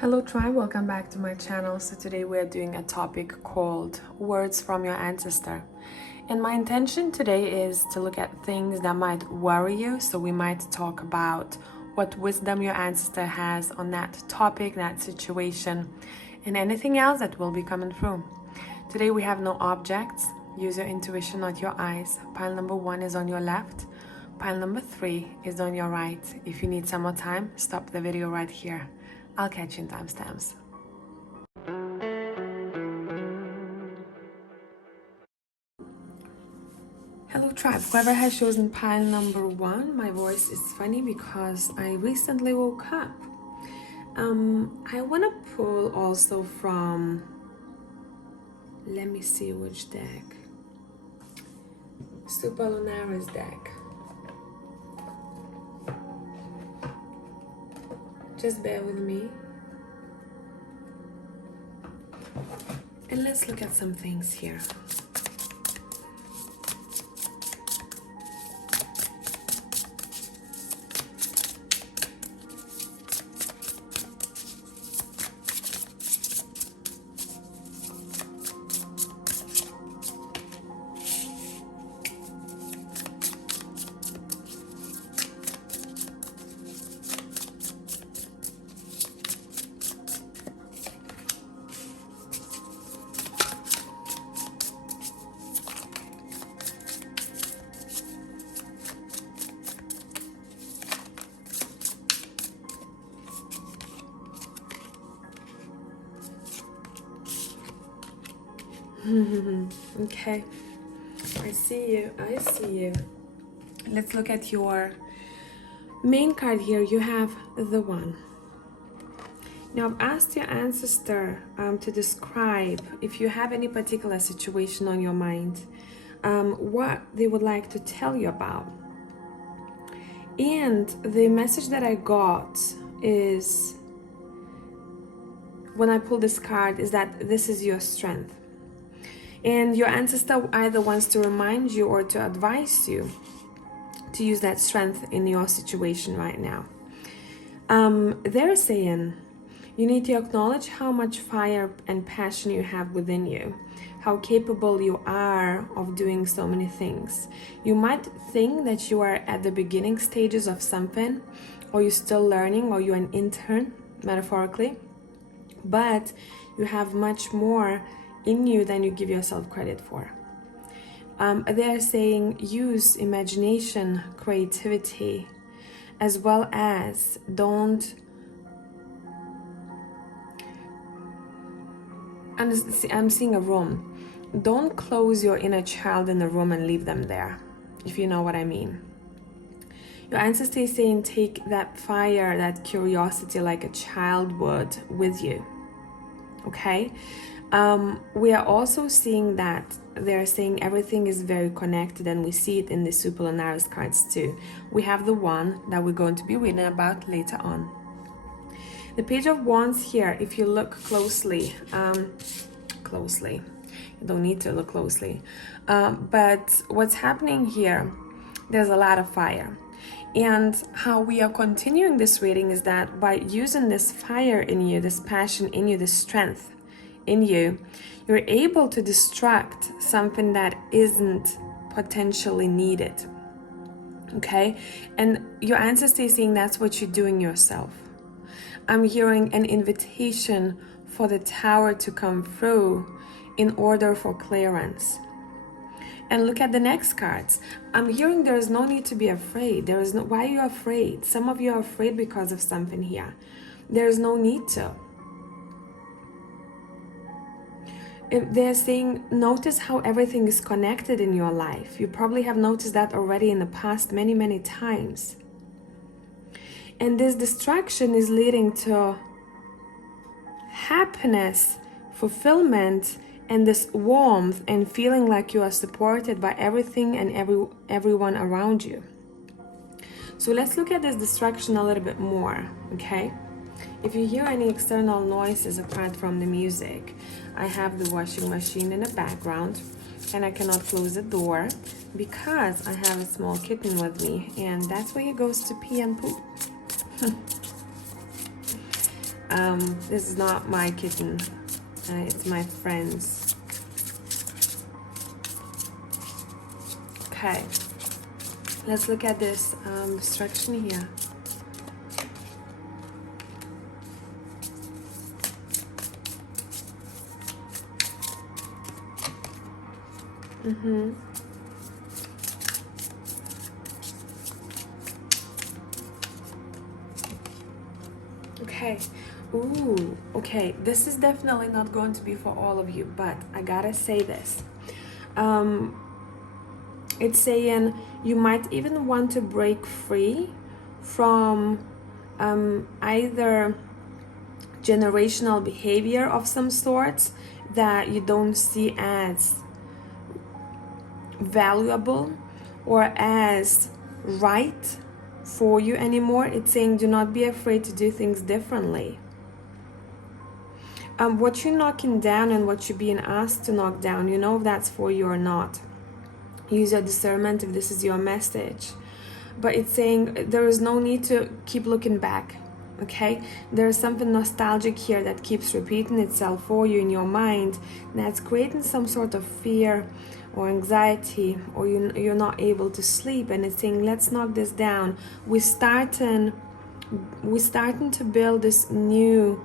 Hello tribe, welcome back to my channel. So today we are doing a topic called Words from Your Ancestor. And my intention today is to look at things that might worry you. So we might talk about what wisdom your ancestor has on that topic, that situation, and anything else that will be coming through. Today we have no objects. Use your intuition, not your eyes. Pile number 1 is on your left. Pile number 3 is on your right. If you need some more time, stop the video right here. I'll catch you in timestamps. Hello tribe, whoever has chosen pile number 1, my voice is funny because I recently woke up. I want to pull also from, let me see which deck. Super Lunaris deck. Just bear with me. And let's look at some things here. Okay, I see you, I see you. Let's look at your main card here. You have the 1. Now I've asked your ancestor to describe, if you have any particular situation on your mind, what they would like to tell you about. And the message that I got is, when I pull this card, is that this is your strength. And your ancestor either wants to remind you or to advise you to use that strength in your situation right now. They're saying you need to acknowledge how much fire and passion you have within you, how capable you are of doing so many things. You might think that you are at the beginning stages of something, or you're still learning, or you're an intern, metaphorically, but you have much more in you than you give yourself credit for. They're saying use imagination, creativity, as well as I'm seeing a room. Don't close your inner child in the room and leave them there, if you know what I mean. Your ancestor is saying take that fire, that curiosity like a child would with you, okay? We are also seeing that they're saying everything is very connected, and we see it in the Super Lunaris cards too. We have the 1 that we're going to be reading about later on. The Page of Wands here, if you look closely, you don't need to look closely, but what's happening here, there's a lot of fire. And how we are continuing this reading is that by using this fire in you, this passion in you, this strength in you, you're able to distract something that isn't potentially needed, okay? And your ancestor is saying that's what you're doing yourself. I'm hearing an invitation for the Tower to come through in order for clearance. And look at the next cards. I'm hearing there is no need to be afraid. There is no, why are you afraid? Some of you are afraid because of something here. There is no need to. They're saying, notice how everything is connected in your life. You probably have noticed that already in the past many, many times. And this distraction is leading to happiness, fulfillment, and this warmth and feeling like you are supported by everything and everyone around you. So let's look at this distraction a little bit more, okay? If you hear any external noises apart from the music, I have the washing machine in the background, and I cannot close the door because I have a small kitten with me, and that's where he goes to pee and poop. This is not my kitten. It's my friend's. Okay. Let's look at this destruction here. Okay. Ooh, okay. This is definitely not going to be for all of you, but I gotta say this. It's saying you might even want to break free from either generational behavior of some sorts that you don't see as valuable or as right for you anymore. It's saying do not be afraid to do things differently. What you're knocking down and what you're being asked to knock down, you know if that's for you or not. Use your discernment if this is your message. But it's saying there is no need to keep looking back. Okay, there's something nostalgic here that keeps repeating itself for you in your mind, that's creating some sort of fear or anxiety, or you're not able to sleep, and it's saying let's knock this down. We're starting to build this new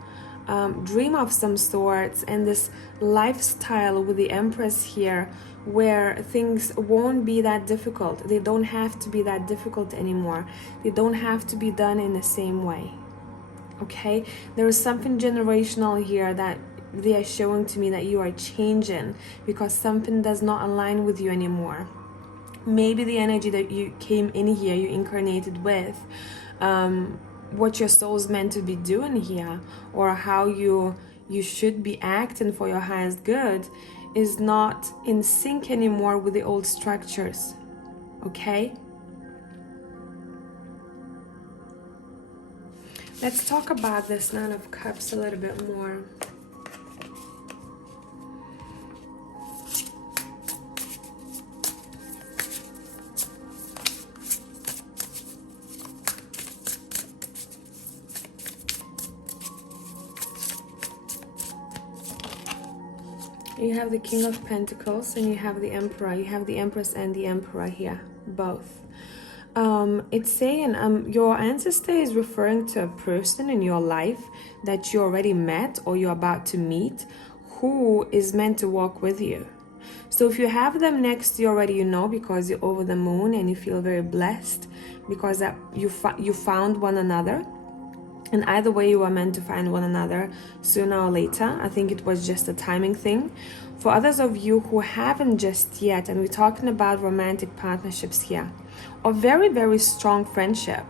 dream of some sorts, and this lifestyle with the Empress here, where things won't be that difficult. They don't have to be that difficult anymore. They don't have to be done in the same way. Okay, there is something generational here that they are showing to me, that you are changing because something does not align with you anymore. Maybe the energy that you came in here, you incarnated with, what your soul's meant to be doing here, or how you should be acting for your highest good, is not in sync anymore with the old structures. Okay? Let's talk about this Nine of Cups a little bit more. You have the King of Pentacles and you have the Emperor. You have the Empress and the Emperor here, both. It's saying your ancestor is referring to a person in your life that you already met or you're about to meet, who is meant to walk with you. So if you have them next to you already, you know, because you're over the moon and you feel very blessed because that you found one another. And either way, you are meant to find one another sooner or later. I think it was just a timing thing. For others of you who haven't just yet, and we're talking about romantic partnerships here, or very, very strong friendship,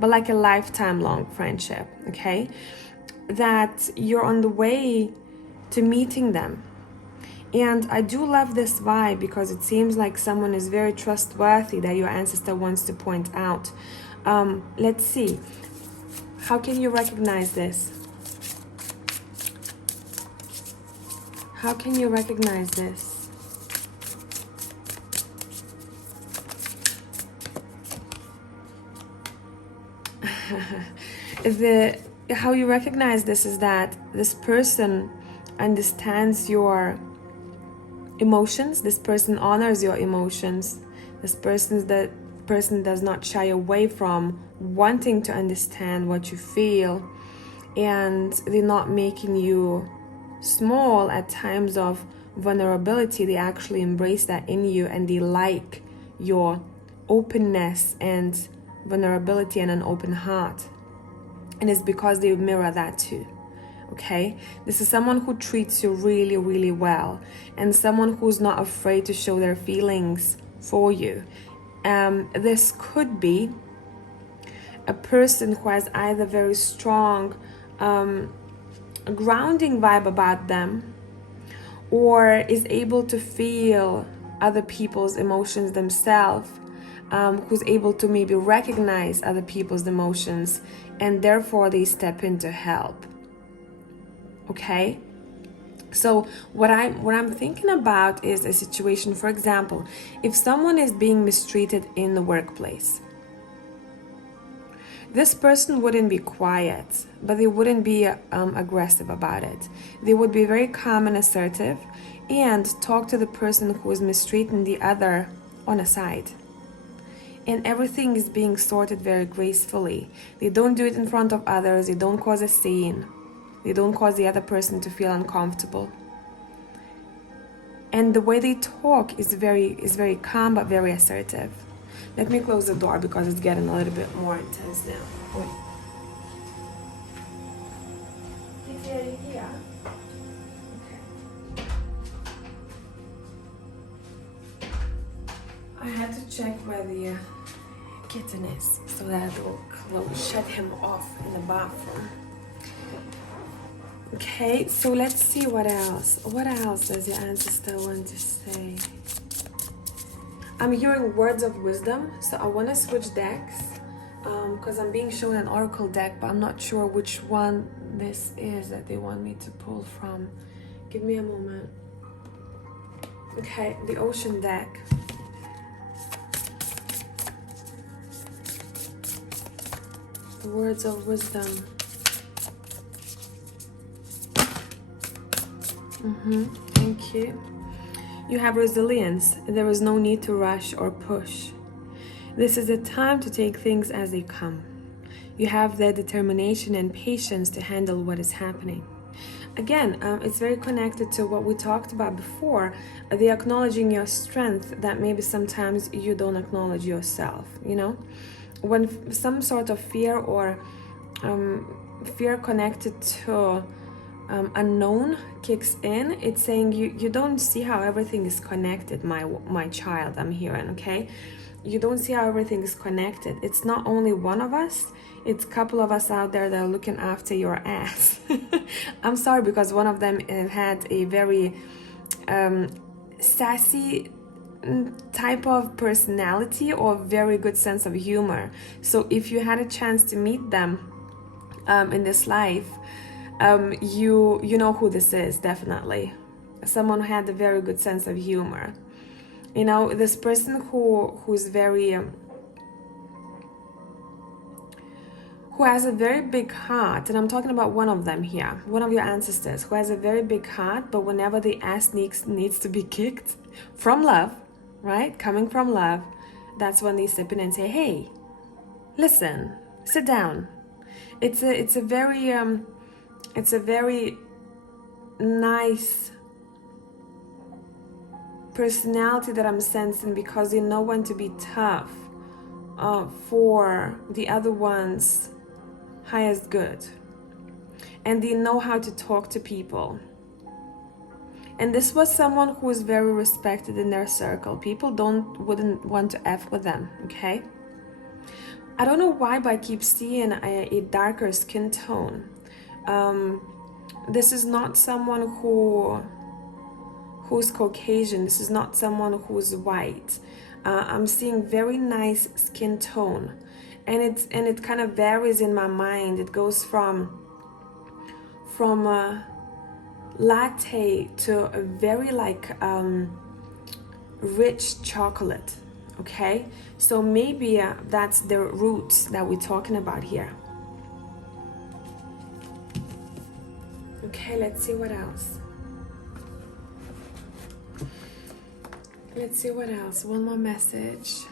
but like a lifetime long friendship, okay? That you're on the way to meeting them. And I do love this vibe because it seems like someone is very trustworthy that your ancestor wants to point out. Let's see. How can you recognize this? How can you recognize this? How you recognize this is that this person understands your emotions. This person honors your emotions. This person does not shy away from wanting to understand what you feel, and they're not making you small at times of vulnerability. They actually embrace that in you, and they like your openness and vulnerability and an open heart, and it's because they mirror that too. Okay, this is someone who treats you really, really well, and someone who's not afraid to show their feelings for you. This could be a person who has either very strong grounding vibe about them, or is able to feel other people's emotions themselves, who's able to maybe recognize other people's emotions, and therefore they step in to help. Okay, so what I'm thinking about is a situation, for example, if someone is being mistreated in the workplace, This person wouldn't be quiet, but they wouldn't be aggressive about it. They would be very calm and assertive and talk to the person who is mistreating the other on a side. And everything is being sorted very gracefully. They don't do it in front of others. They don't cause a scene. They don't cause the other person to feel uncomfortable. And the way they talk is very calm but very assertive. Let me close the door because it's getting a little bit more intense now. Wait. Kitty, are you here? Okay. I had to check where the kitten is so that I will shut him off in the bathroom. Okay, so let's see what else. What else does your ancestor want to say? I'm hearing words of wisdom, so I want to switch decks because I'm being shown an oracle deck, but I'm not sure which one this is that they want me to pull from. Give me a moment. Okay, the ocean deck. The words of wisdom. Thank you. You have resilience. There is no need to rush or push. This is a time to take things as they come. You have the determination and patience to handle what is happening. Again, it's very connected to what we talked about before, the acknowledging your strength that maybe sometimes you don't acknowledge yourself, you know? When some sort of fear or fear connected to unknown kicks in, it's saying you don't see how everything is connected, my child. I'm hearing, okay? You don't see how everything is connected. It's not only one of us, it's a couple of us out there that are looking after your ass. I'm sorry, because one of them had a very sassy type of personality or very good sense of humor. So if you had a chance to meet them in this life, you know who this is, definitely. Someone who had a very good sense of humor. You know, this person who's very who has a very big heart, and I'm talking about one of them here, one of your ancestors who has a very big heart, but whenever the ass needs to be kicked from love, right, coming from love, that's when they step in and say, hey, listen, sit down. It's a very nice personality that I'm sensing, because they know when to be tough for the other one's highest good, and they know how to talk to people. And this was someone who is very respected in their circle. People wouldn't want to F with them, okay? I don't know why, but I keep seeing a darker skin tone. This is not someone who's Caucasian. This is not someone who's white. I'm seeing very nice skin tone, and it kind of varies in my mind. It goes from latte to a very rich chocolate. Okay, so maybe that's the roots that we're talking about here. Okay, let's see what else. Let's see what else. One more message.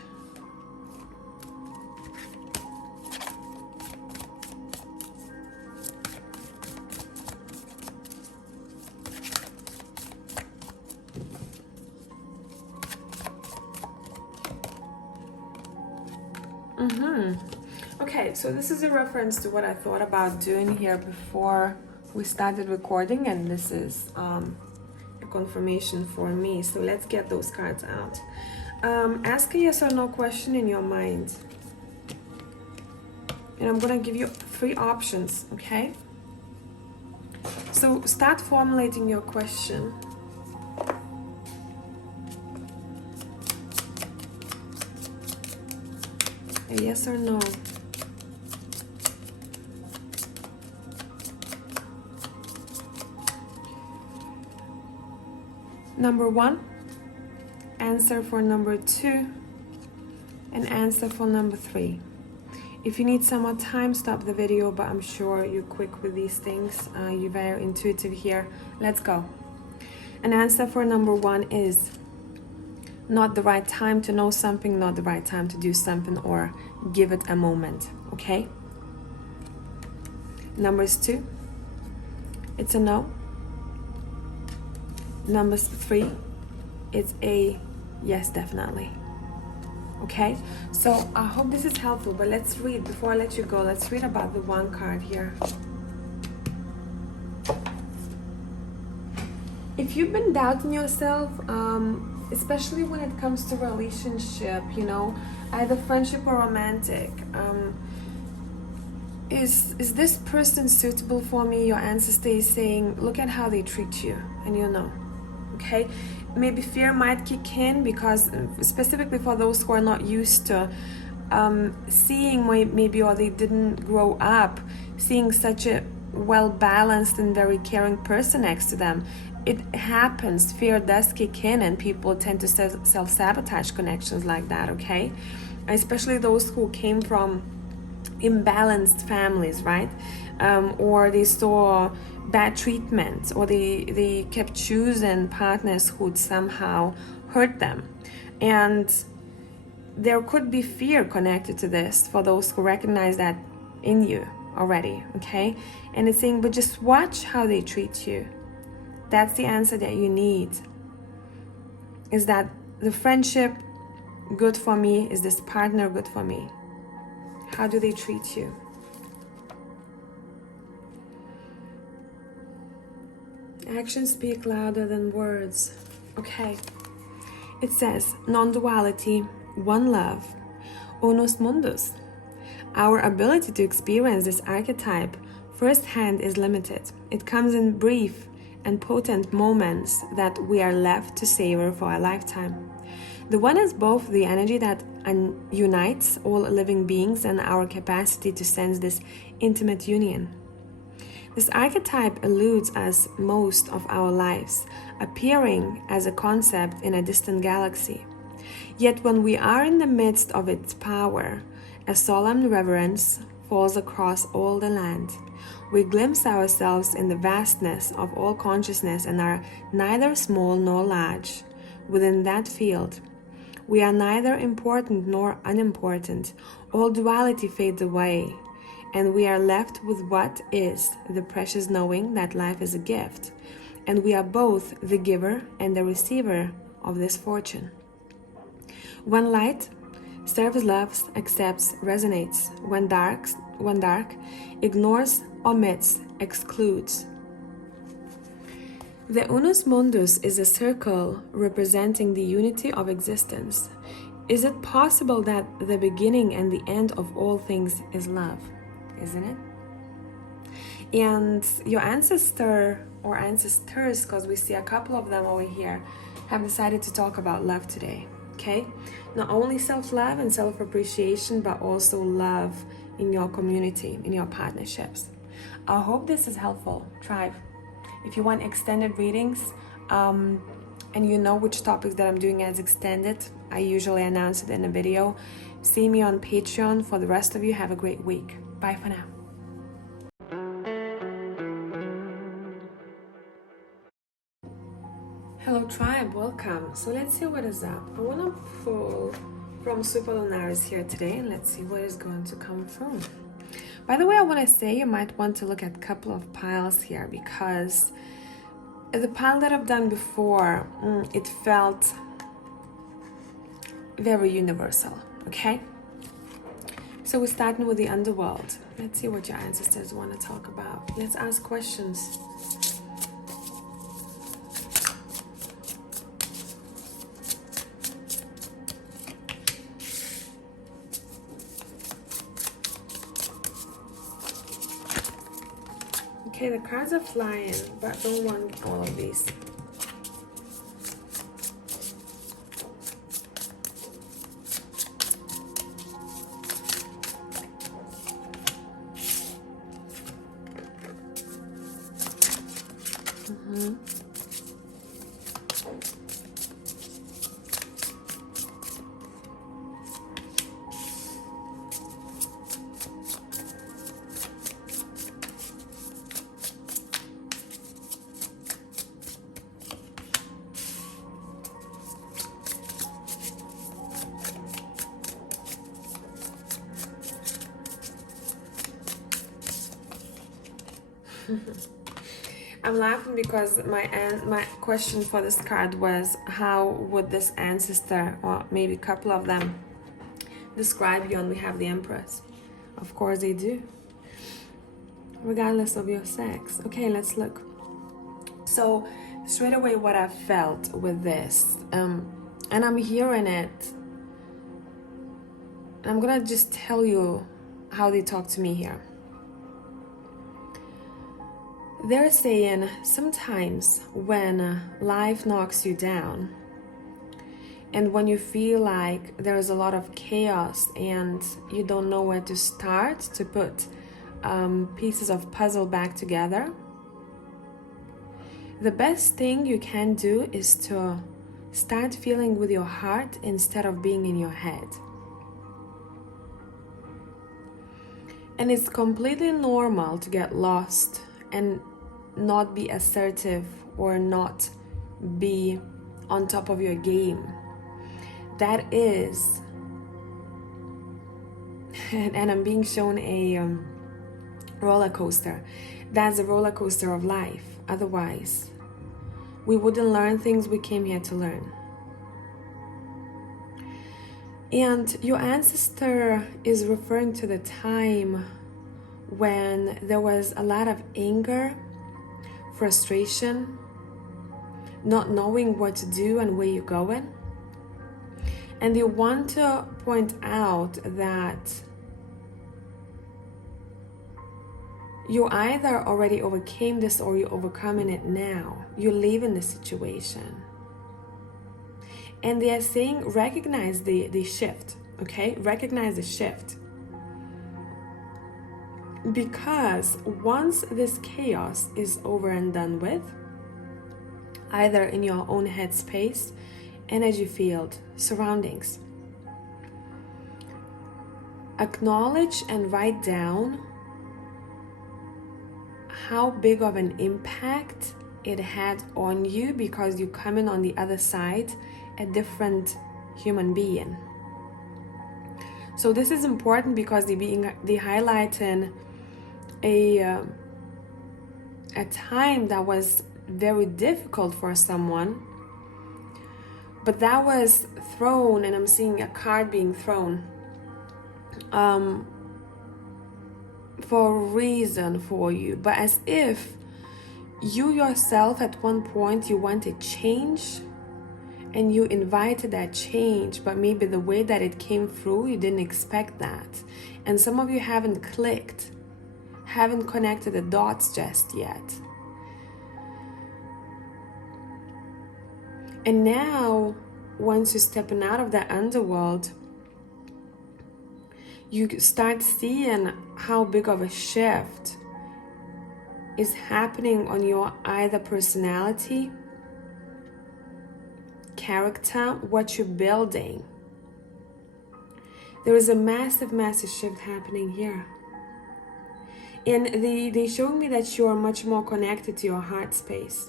Okay, so this is a reference to what I thought about doing here before we started recording, and this is a confirmation for me. So let's get those cards out. Ask a yes or no question in your mind, and I'm gonna give you 3 options, okay? So start formulating your question. A yes or no. Number 1, answer for number 2, and answer for number 3. If you need some more time, stop the video, but I'm sure you're quick with these things. You're very intuitive here. Let's go. An answer for number 1 is not the right time to know something, not the right time to do something, or give it a moment, okay? Numbers 2, it's a no. Numbers 3, it's a yes, definitely. Okay, so I hope this is helpful, but let's read, before I let you go, let's read about the 1 card here. If you've been doubting yourself, especially when it comes to relationship, you know, either friendship or romantic, is this person suitable for me? Your ancestor is saying, look at how they treat you, and you know, okay? Maybe fear might kick in, because specifically for those who are not used to seeing maybe, or they didn't grow up seeing such a well-balanced and very caring person next to them, it happens. Fear does kick in, and people tend to self-sabotage connections like that, okay? Especially those who came from imbalanced families, right? Or they saw bad treatment, or they kept choosing partners who'd somehow hurt them. And there could be fear connected to this for those who recognize that in you already, okay? And it's saying, but just watch how they treat you. That's the answer that you need. Is that the friendship good for me? Is this partner good for me? How do they treat you? Actions speak louder than words. Okay. It says, non-duality, one love, unus mundus. Our ability to experience this archetype firsthand is limited. It comes in brief and potent moments that we are left to savor for a lifetime. The one is both the energy that unites all living beings and our capacity to sense this intimate union. This archetype eludes us most of our lives, appearing as a concept in a distant galaxy. Yet when we are in the midst of its power, a solemn reverence falls across all the land. We glimpse ourselves in the vastness of all consciousness and are neither small nor large. Within that field, we are neither important nor unimportant. All duality fades away, and we are left with what is the precious knowing that life is a gift, and we are both the giver and the receiver of this fortune. When light serves, loves, accepts, resonates. When dark, ignores, omits, excludes. The unus mundus is a circle representing the unity of existence. Is it possible that the beginning and the end of all things is love? Isn't it? And your ancestor or ancestors, because we see a couple of them over here, have decided to talk about love today. Okay? Not only self-love and self-appreciation, but also love in your community, in your partnerships. I hope this is helpful, tribe. If you want extended readings, and you know which topics that I'm doing as extended, I usually announce it in a video. See me on Patreon. For the rest of you, have a great week. Bye for now. Hello tribe, welcome. So let's see what is up. I want to pull from Superlunaris here today, and let's see what is going to come through. By the way, I want to say you might want to look at a couple of piles here, because the pile that I've done before, it felt very universal, okay? So we're starting with the underworld. Let's see what your ancestors want to talk about. Let's ask questions. Okay, the cards are flying, but don't want all of these. I'm laughing because my question for this card was, how would this ancestor, or maybe a couple of them, describe you? And we have the Empress. Of course they do, regardless of your sex. Okay, let's look. So straight away what I felt with this, and I'm hearing it, and I'm gonna just tell you how they talk to me here. They're saying sometimes when life knocks you down and when you feel like there's a lot of chaos and you don't know where to start to put pieces of puzzle back together, the best thing you can do is to start feeling with your heart instead of being in your head. And it's completely normal to get lost and not be assertive or not be on top of your game. That is, and I'm being shown a roller coaster. That's a roller coaster of life. Otherwise, we wouldn't learn things we came here to learn. And your ancestor is referring to the time when there was a lot of anger, frustration, not knowing what to do and where you're going. And they want to point out that you either already overcame this or you're overcoming it now. You're leaving the situation. And they are saying, recognize the shift, okay? Recognize the shift. Because once this chaos is over and done with, either in your own headspace, energy field, surroundings, acknowledge and write down how big of an impact it had on you, because you come in on the other side a different human being. So this is important because they highlighting a time that was very difficult for someone, but that was thrown, and I'm seeing a card being thrown for a reason for you, but as if you yourself at one point you wanted change and you invited that change, but maybe the way that it came through, you didn't expect that. And some of you haven't clicked, haven't connected the dots just yet. And now, once you're stepping out of that underworld, you start seeing how big of a shift is happening on your either personality, character, what you're building. There is a massive, massive shift happening here. And they showed me that you are much more connected to your heart space.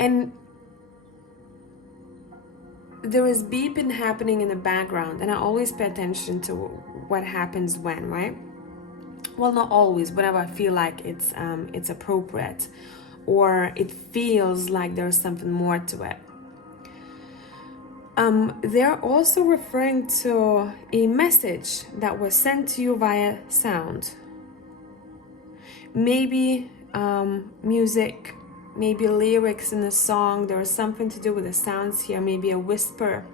And there is beeping happening in the background, and I always pay attention to what happens when, right? Well, not always, whenever I feel like it's appropriate or it feels like there's something more to it. They're also referring to a message that was sent to you via sound. Maybe music, maybe lyrics in a song. There is something to do with the sounds here, maybe a whisper.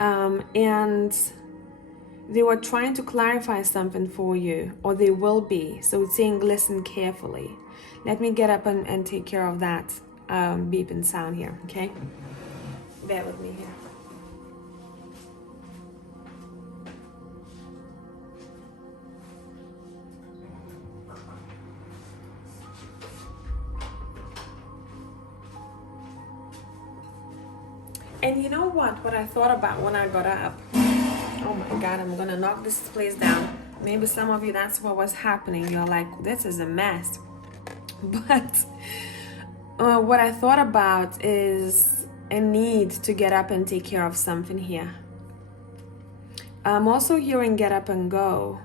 And they were trying to clarify something for you, or they will be. So it's saying listen carefully. Let me get up and take care of that beeping sound here, okay? Bear with me here. And you know what I thought about when I got up? Oh my God, I'm gonna knock this place down. Maybe some of you, that's what was happening. You're like, this is a mess. But what I thought about is a need to get up and take care of something here. I'm also hearing get up and go.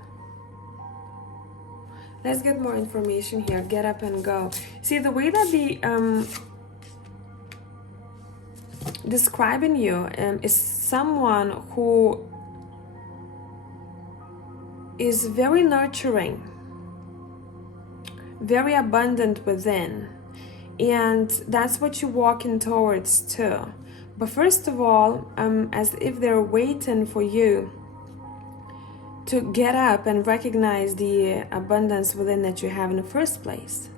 Let's get more information here. Get up and go. See, the way that the describing you is someone who is very nurturing, very abundant within, and that's what you're walking towards too. But first of all, as if they're waiting for you to get up and recognize the abundance within that you have in the first place.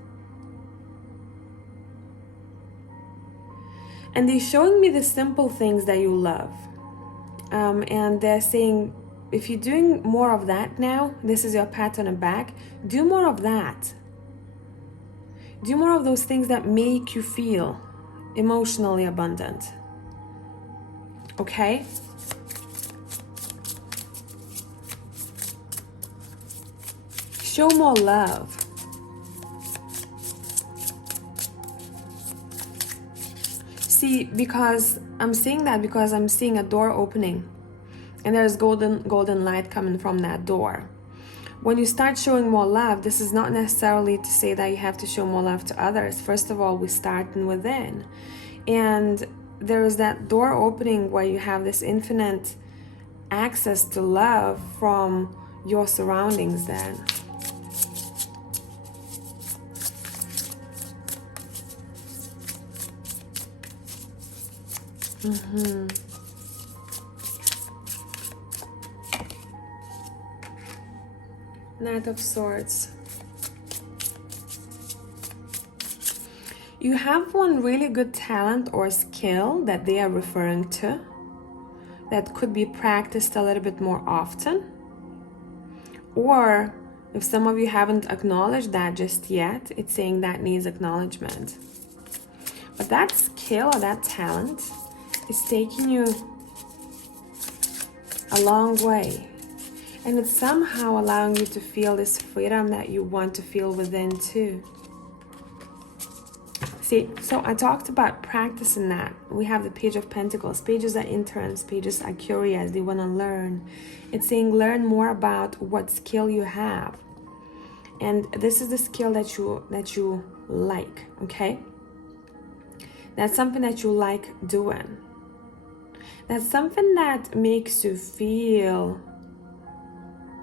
And they're showing me the simple things that you love. And they're saying, if you're doing more of that now, this is your pat on the back, do more of that. Do more of those things that make you feel emotionally abundant. Okay? Show more love. See, because I'm seeing that because I'm seeing a door opening and there's golden light coming from that door. When you start showing more love, this is not necessarily to say that you have to show more love to others. First of all, we start within. And there is that door opening where you have this infinite access to love from your surroundings then. Knight of Swords. You have one really good talent or skill that they are referring to that could be practiced a little bit more often. Or if some of you haven't acknowledged that just yet, it's saying that needs acknowledgement. But that skill or that talent is taking you a long way. And it's somehow allowing you to feel this freedom that you want to feel within too. See, so I talked about practicing that. We have the Page of Pentacles. Pages are interns, pages are curious, they want to learn. It's saying learn more about what skill you have. And this is the skill that you like, okay? That's something that you like doing. That's something that makes you feel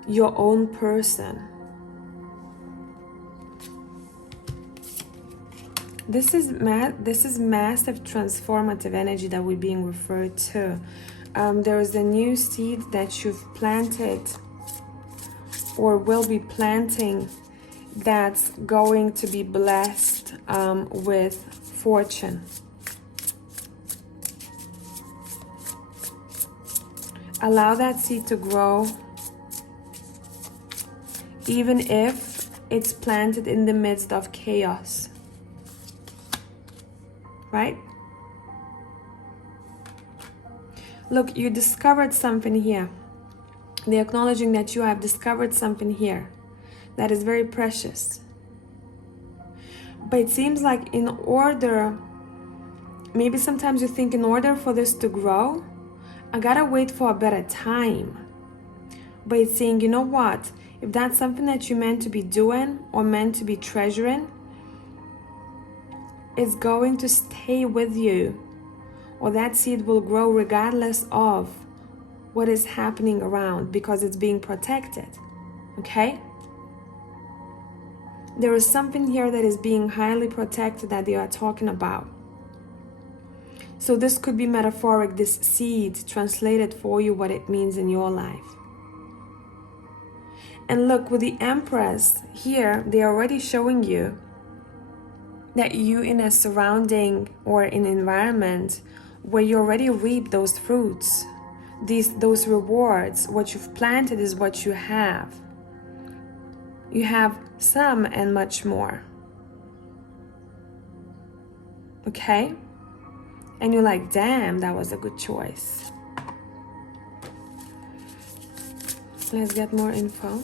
your own person. This is massive transformative energy that we're being referred to. There is a new seed that you've planted or will be planting that's going to be blessed with fortune. Allow that seed to grow, even if it's planted in the midst of chaos. Right? Look, you discovered something here. They're acknowledging that you have discovered something here that is very precious. But it seems like in order, maybe sometimes you think in order for this to grow, I gotta wait for a better time. But it's saying, you know what? If that's something that you're meant to be doing or meant to be treasuring, it's going to stay with you, or that seed will grow regardless of what is happening around because it's being protected. Okay? There is something here that is being highly protected that they are talking about. So this could be metaphoric, this seed translated for you what it means in your life. And look, with the Empress here, they're already showing you that you in a surrounding or an environment where you already reap those fruits, those rewards. What you've planted is what you have. You have some and much more. Okay? And you're like, damn, that was a good choice. Let's get more info.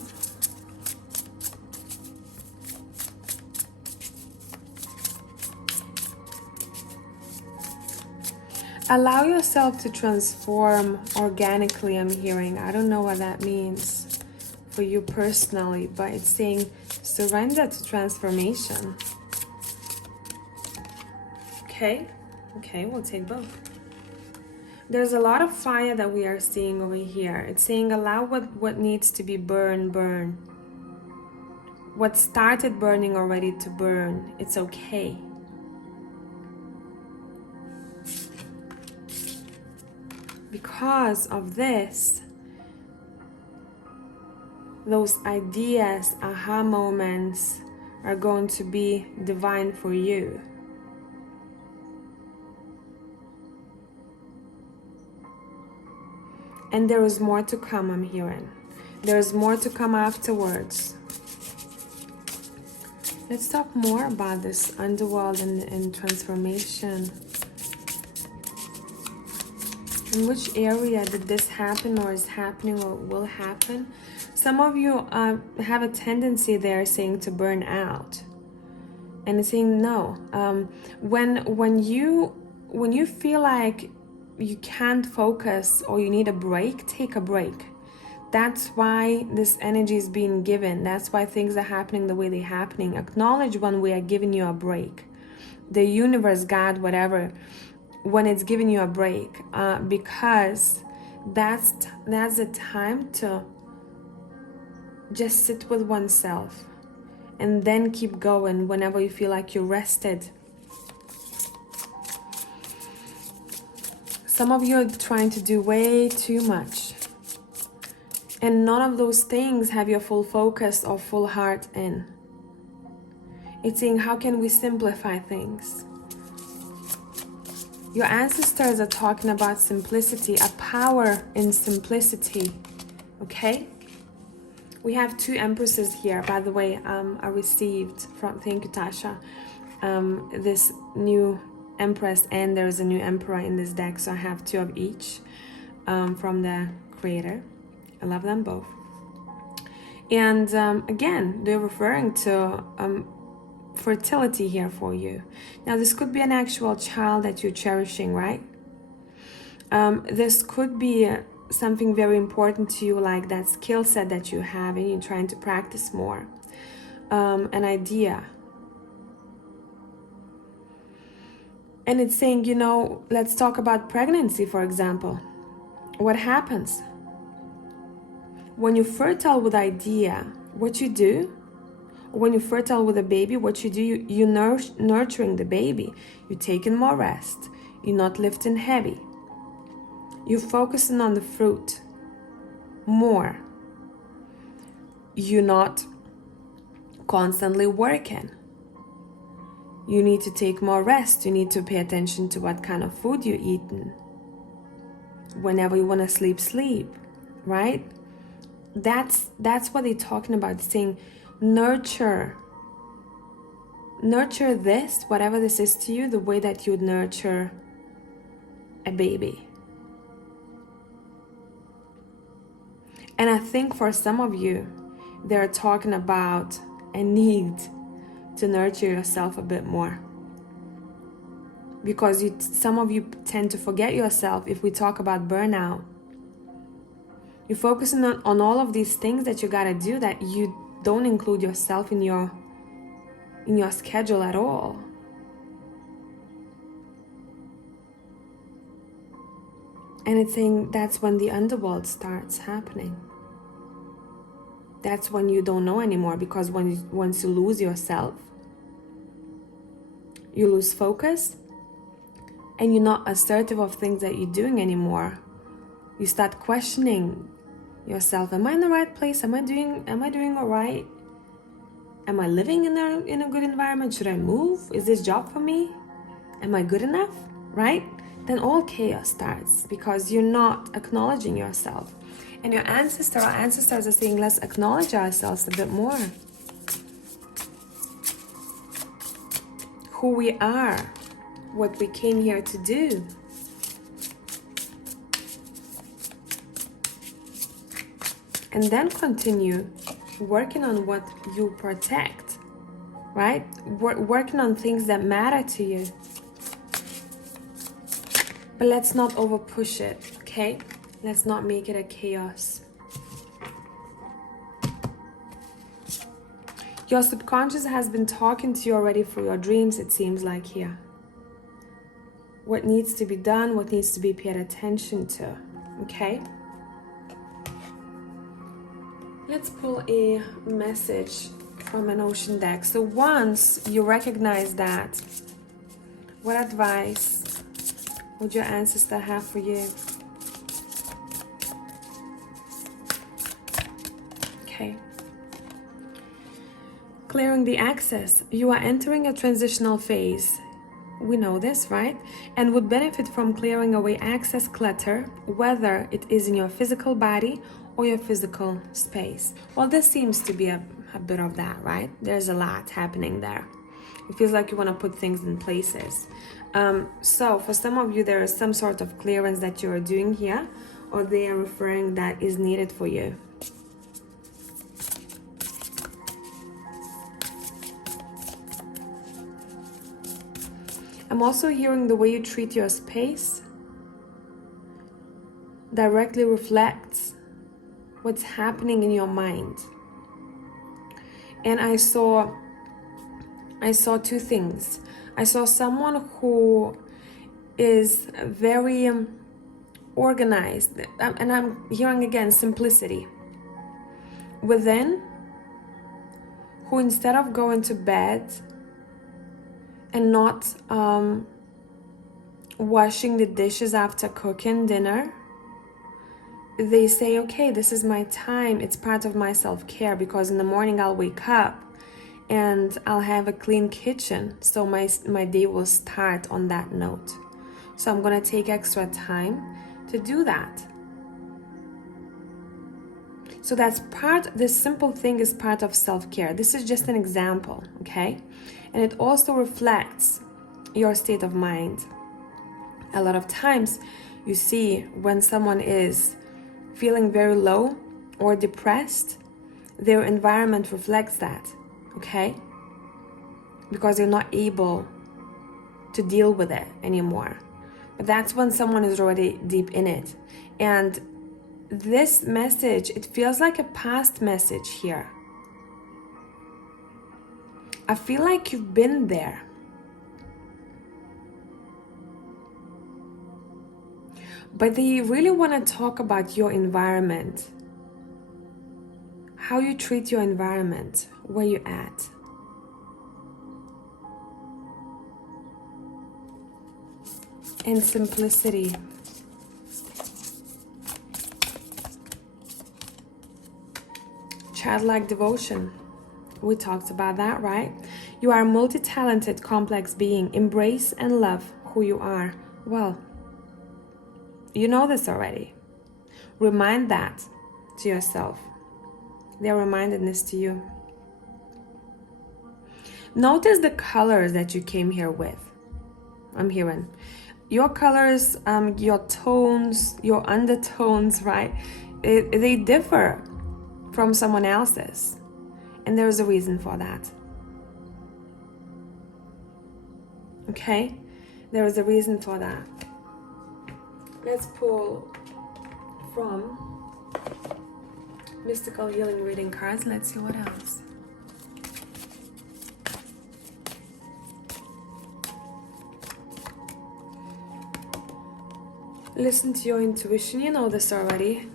Allow yourself to transform organically, I'm hearing. I don't know what that means for you personally, but it's saying surrender to transformation. Okay, we'll take both. There's a lot of fire that we are seeing over here. It's saying allow what needs to be burned, burn. What started burning already to burn. It's okay. Because of this, those ideas, aha moments are going to be divine for you. And there is more to come, I'm hearing. There is more to come afterwards. Let's talk more about this underworld and transformation. In which area did this happen, or is happening, or will happen? Some of you have a tendency there saying to burn out. And it's saying no. When you feel like you can't focus or you need a break, take a break. That's why this energy is being given. That's why things are happening the way they're happening. Acknowledge when we are giving you a break. The universe, God, whatever, when it's giving you a break, because that's the time to just sit with oneself and then keep going whenever you feel like you're rested. Some of you are trying to do way too much, and none of those things have your full focus or full heart in. It's saying, how can we simplify things? Your ancestors are talking about simplicity, a power in simplicity, okay? We have two empresses here, by the way. I received from, thank you, Tasha, this new empress, and there's a new emperor in this deck, so I have two of each from the creator. I love them both. And again, they're referring to fertility here for you. Now, this could be an actual child that you're cherishing, right? This could be something very important to you, like that skill set that you have and you're trying to practice more. An idea. And it's saying, you know, let's talk about pregnancy, for example. What happens? When you're fertile with idea, what you do, when you're fertile with a baby, what you do, you're nurturing the baby. You're taking more rest. You're not lifting heavy. You're focusing on the fruit more. You're not constantly working. You need to take more rest. You need to pay attention to what kind of food you're eating. Whenever you want to sleep, sleep, right? That's what they're talking about, saying nurture this, whatever this is to you, the way that you would nurture a baby. And I think for some of you, they're talking about a need to nurture yourself a bit more, because some of you tend to forget yourself. If we talk about burnout, you're focusing on all of these things that you gotta do, that you don't include yourself in your schedule at all. And it's saying that's when the underworld starts happening. That's when you don't know anymore, because once you lose yourself, you lose focus, and you're not assertive of things that you're doing anymore. You start questioning yourself. Am I in the right place? Am I doing all right? Am I living in a good environment? Should I move? Is this job for me? Am I good enough? Right? Then all chaos starts, because you're not acknowledging yourself. And our ancestors are saying, let's acknowledge ourselves a bit more. Who we are, what we came here to do. And then continue working on what you protect, right? Working on things that matter to you. But let's not over push it, okay? Let's not make it a chaos. Your subconscious has been talking to you already through your dreams, it seems like here. What needs to be done, what needs to be paid attention to, okay? Let's pull a message from an ocean deck. So once you recognize that, what advice would your ancestor have for you? Okay. Clearing the access. You are entering a transitional phase. We know this, right? And would benefit from clearing away excess clutter, whether it is in your physical body or your physical space. Well, this seems to be a bit of that, right? There's a lot happening there. It feels like you want to put things in places. So for some of you, there is some sort of clearance that you are doing here, or they are referring that is needed for you. I'm also hearing the way you treat your space directly reflects what's happening in your mind. And I saw two things. I saw someone who is very organized, and I'm hearing again simplicity within, who instead of going to bed and not washing the dishes after cooking dinner, they say, okay, this is my time. It's part of my self-care, because in the morning I'll wake up and I'll have a clean kitchen. So my day will start on that note. So I'm gonna take extra time to do that. So that's this simple thing is part of self-care. This is just an example, okay? And it also reflects your state of mind. A lot of times you see when someone is feeling very low or depressed, their environment reflects that, okay? Because they're not able to deal with it anymore. But that's when someone is already deep in it. And this message, it feels like a past message here. I feel like you've been there. But they really want to talk about your environment. How you treat your environment, where you're at. And simplicity. Childlike devotion. We talked about that, right? You are a multi-talented, complex being. Embrace and love who you are. Well, you know this already. Remind that to yourself. They're reminding this to you. Notice the colors that you came here with. I'm hearing your colors, your tones, your undertones, right? They differ from someone else's. And there's a reason for that. Okay? There is a reason for that. Let's pull from Mystical Healing Reading cards. Let's see what else. Listen to your intuition. You know this already.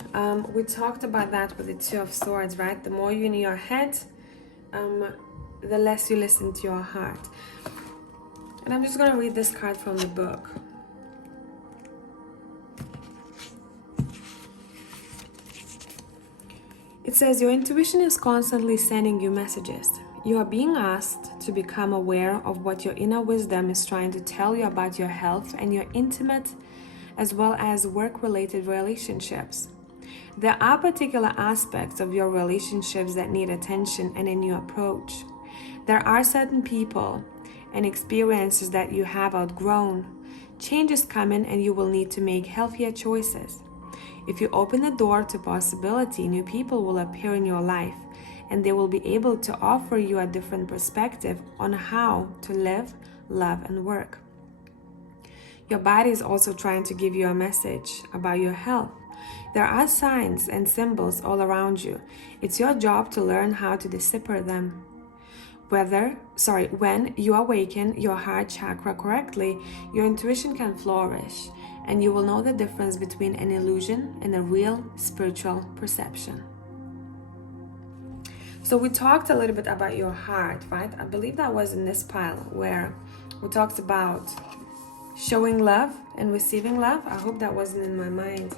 We talked about that with the Two of Swords, right? The more you're in your head, the less you listen to your heart. And I'm just going to read this card from the book. It says, your intuition is constantly sending you messages. You are being asked to become aware of what your inner wisdom is trying to tell you about your health and your intimate as well as work-related relationships. There are particular aspects of your relationships that need attention and a new approach. There are certain people and experiences that you have outgrown. Change is coming and you will need to make healthier choices. If you open the door to possibility, new people will appear in your life and they will be able to offer you a different perspective on how to live, love, and work. Your body is also trying to give you a message about your health. There are signs and symbols all around you. It's your job to learn how to decipher them. when you awaken your heart chakra correctly, your intuition can flourish, and you will know the difference between an illusion and a real spiritual perception. So we talked a little bit about your heart, right? I believe that was in this pile where we talked about showing love and receiving love. I hope that wasn't in my mind.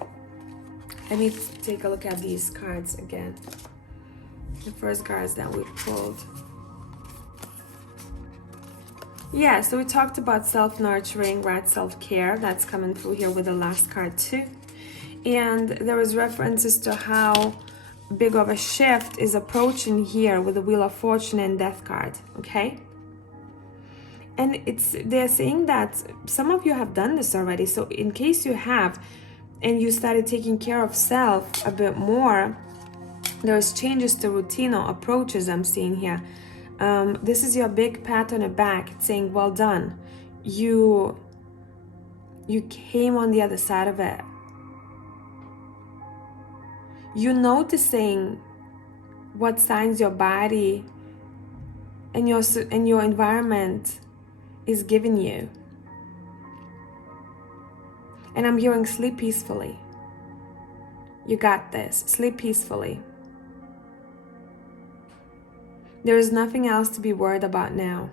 Let me take a look at these cards again. The first cards that we pulled. Yeah, so we talked about self-nurturing, right? Self-care. That's coming through here with the last card too. And there was references to how big of a shift is approaching here with the Wheel of Fortune and Death card, okay? And they're saying that some of you have done this already. So in case you have, and you started taking care of self a bit more, there's changes to routine or approaches I'm seeing here. This is your big pat on the back. It's saying, well done. You came on the other side of it. You're noticing what signs your body and your environment is giving you. And I'm hearing sleep peacefully. You got this. Sleep peacefully. There is nothing else to be worried about now.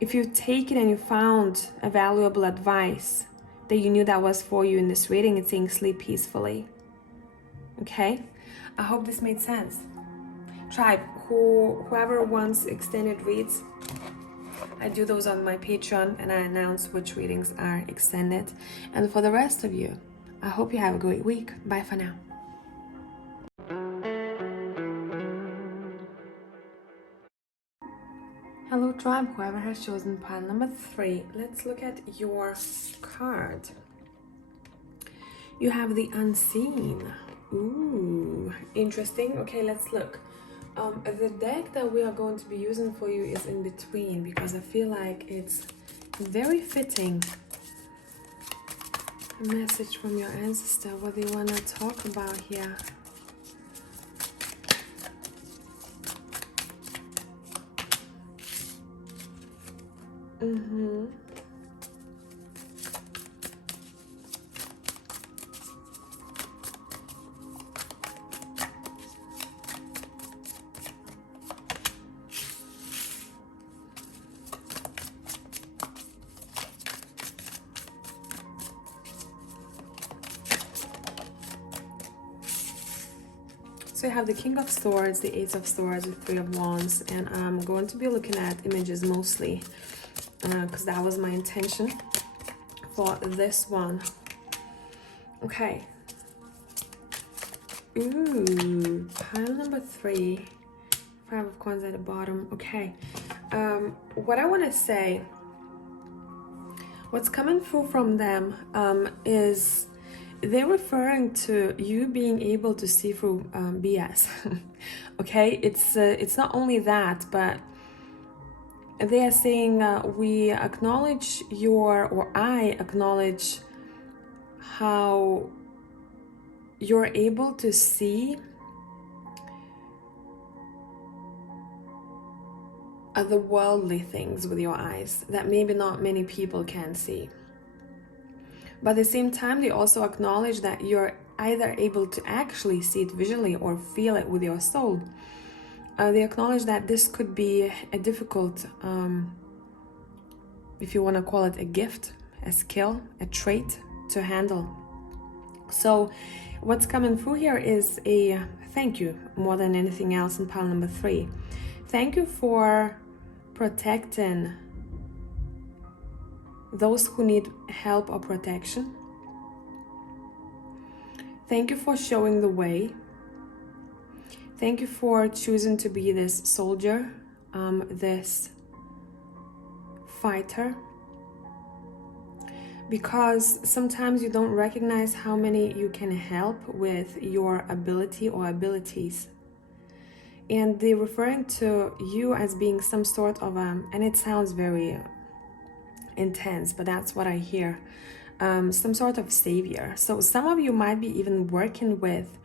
If you take it and you found a valuable advice that you knew that was for you in this reading, it's saying sleep peacefully. Okay? I hope this made sense. Tribe, whoever wants extended reads, I do those on my Patreon and I announce which readings are extended. And for the rest of you, I hope you have a great week. Bye for now. Hello tribe, whoever has chosen pile number 3, let's look at your card. You have the Unseen. Ooh, interesting. Okay, let's look. The deck that we are going to be using for you is in between because I feel like it's very fitting. A message from your ancestor, what do you want to talk about here? So you have the King of Swords, the Ace of Swords, the Three of Wands, and I'm going to be looking at images mostly because that was my intention for this one. Okay. Ooh, pile number 3. 5 of Coins at the bottom. Okay. What I want to say, what's coming through from them is they're referring to you being able to see through BS. Okay, it's not only that, but they are saying we acknowledge I acknowledge how you're able to see the worldly things with your eyes that maybe not many people can see. But at the same time, they also acknowledge that you're either able to actually see it visually or feel it with your soul. They acknowledge that this could be a difficult, if you want to call it a gift, a skill, a trait to handle. So what's coming through here is a thank you more than anything else in pile number 3. Thank you for protecting those who need help or protection. Thank you for showing the way. Thank you for choosing to be this soldier, this fighter. Because sometimes you don't recognize how many you can help with your ability or abilities. And they're referring to you as being some sort of, and it sounds very intense, but that's what I hear, some sort of savior. So some of you might be even working with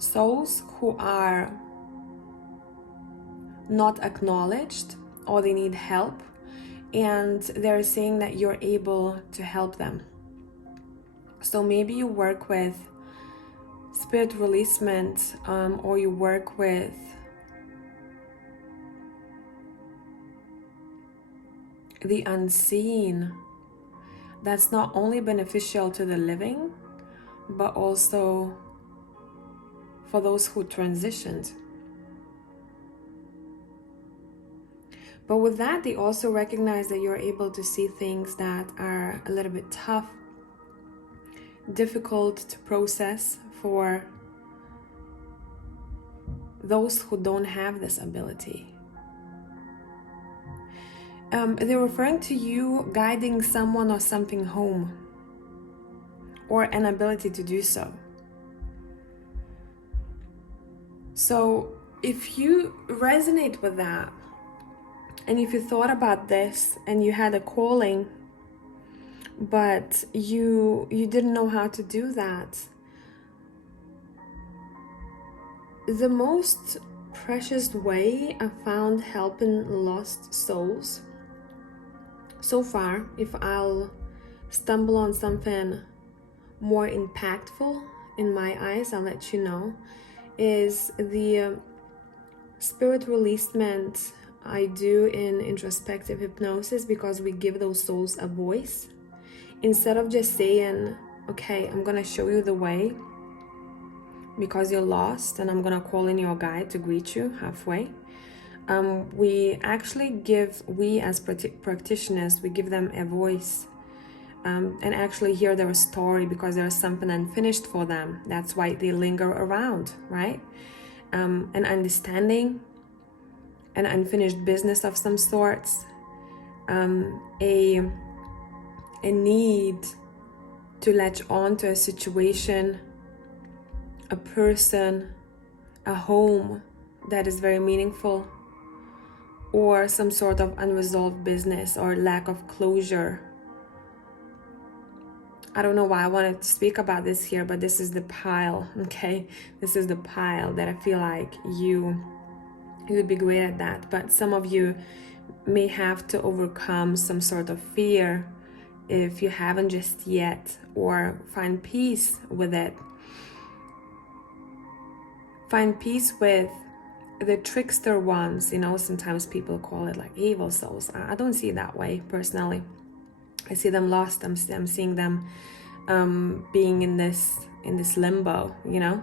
souls who are not acknowledged or they need help, and they're saying that you're able to help them. So maybe you work with spirit releasement, or you work with the unseen. That's not only beneficial to the living, but also for those who transitioned. But with that, they also recognize that you're able to see things that are a little bit tough, difficult to process for those who don't have this ability. They're referring to you guiding someone or something home, or an ability to do so. So if you resonate with that, and if you thought about this and you had a calling, but you didn't know how to do that, the most precious way I found helping lost souls so far, if I'll stumble on something more impactful in my eyes, I'll let you know, is the spirit releasement I do in introspective hypnosis, because we give those souls a voice. Instead of just saying, okay, I'm gonna show you the way because you're lost, and I'm gonna call in your guide to greet you halfway. We actually we as practitioners, we give them a voice, and actually hear their story, because there's something unfinished for them. That's why they linger around, right? An understanding, an unfinished business of some sorts, a need to latch on to a situation, a person, a home that is very meaningful, or some sort of unresolved business or lack of closure. I don't know why I wanted to speak about this here, but this is the pile, okay? This is the pile that I feel like you would be great at that. But some of you may have to overcome some sort of fear if you haven't just yet, or find peace with it. Find peace with the trickster ones. You know, sometimes people call it like evil souls. I don't see it that way personally. I see them lost. I'm seeing them being in this limbo, you know,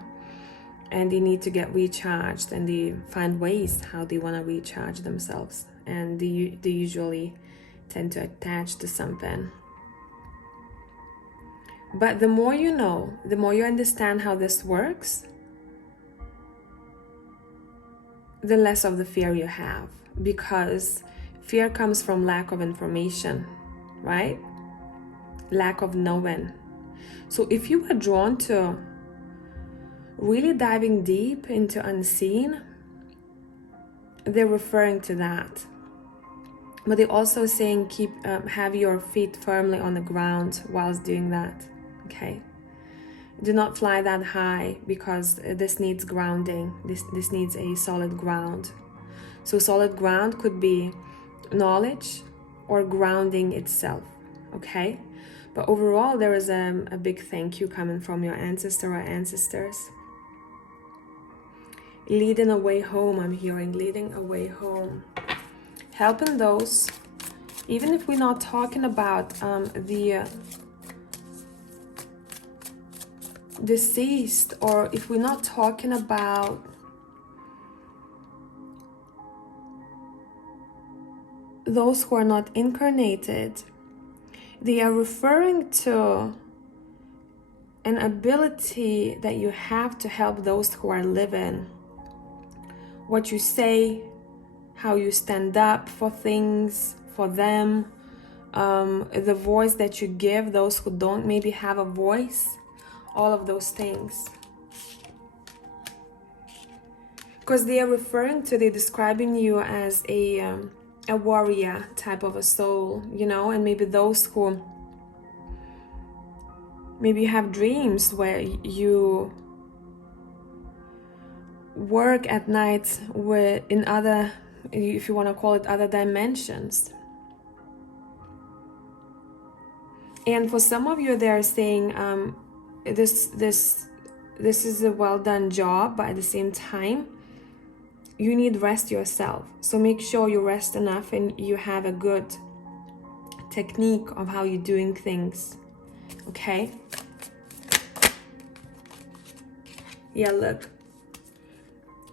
and they need to get recharged, and they find ways how they want to recharge themselves, and they usually tend to attach to something. But the more you know, the more you understand how this works, the less of the fear you have, because fear comes from lack of information, right? Lack of knowing. So if you are drawn to really diving deep into unseen, they're referring to that. But they're also saying have your feet firmly on the ground whilst doing that, okay? Do not fly that high, because this needs grounding. This needs a solid ground. So solid ground could be knowledge or grounding itself, okay? But overall, there is a big thank you coming from your ancestor or ancestors. Leading a way home, I'm hearing, leading a way home. Helping those, even if we're not talking about the deceased, or if we're not talking about those who are not incarnated, they are referring to an ability that you have to help those who are living. What you say, how you stand up for things, for them, the voice that you give those who don't maybe have a voice, all of those things. Because they are referring to, they're describing you as a warrior type of a soul, you know, and maybe those who maybe have dreams where you work at night with in other, if you want to call it, other dimensions. And for some of you, they're saying this is a well done job, but at the same time, you need rest yourself. So make sure you rest enough and you have a good technique of how you're doing things. Okay? Yeah, look.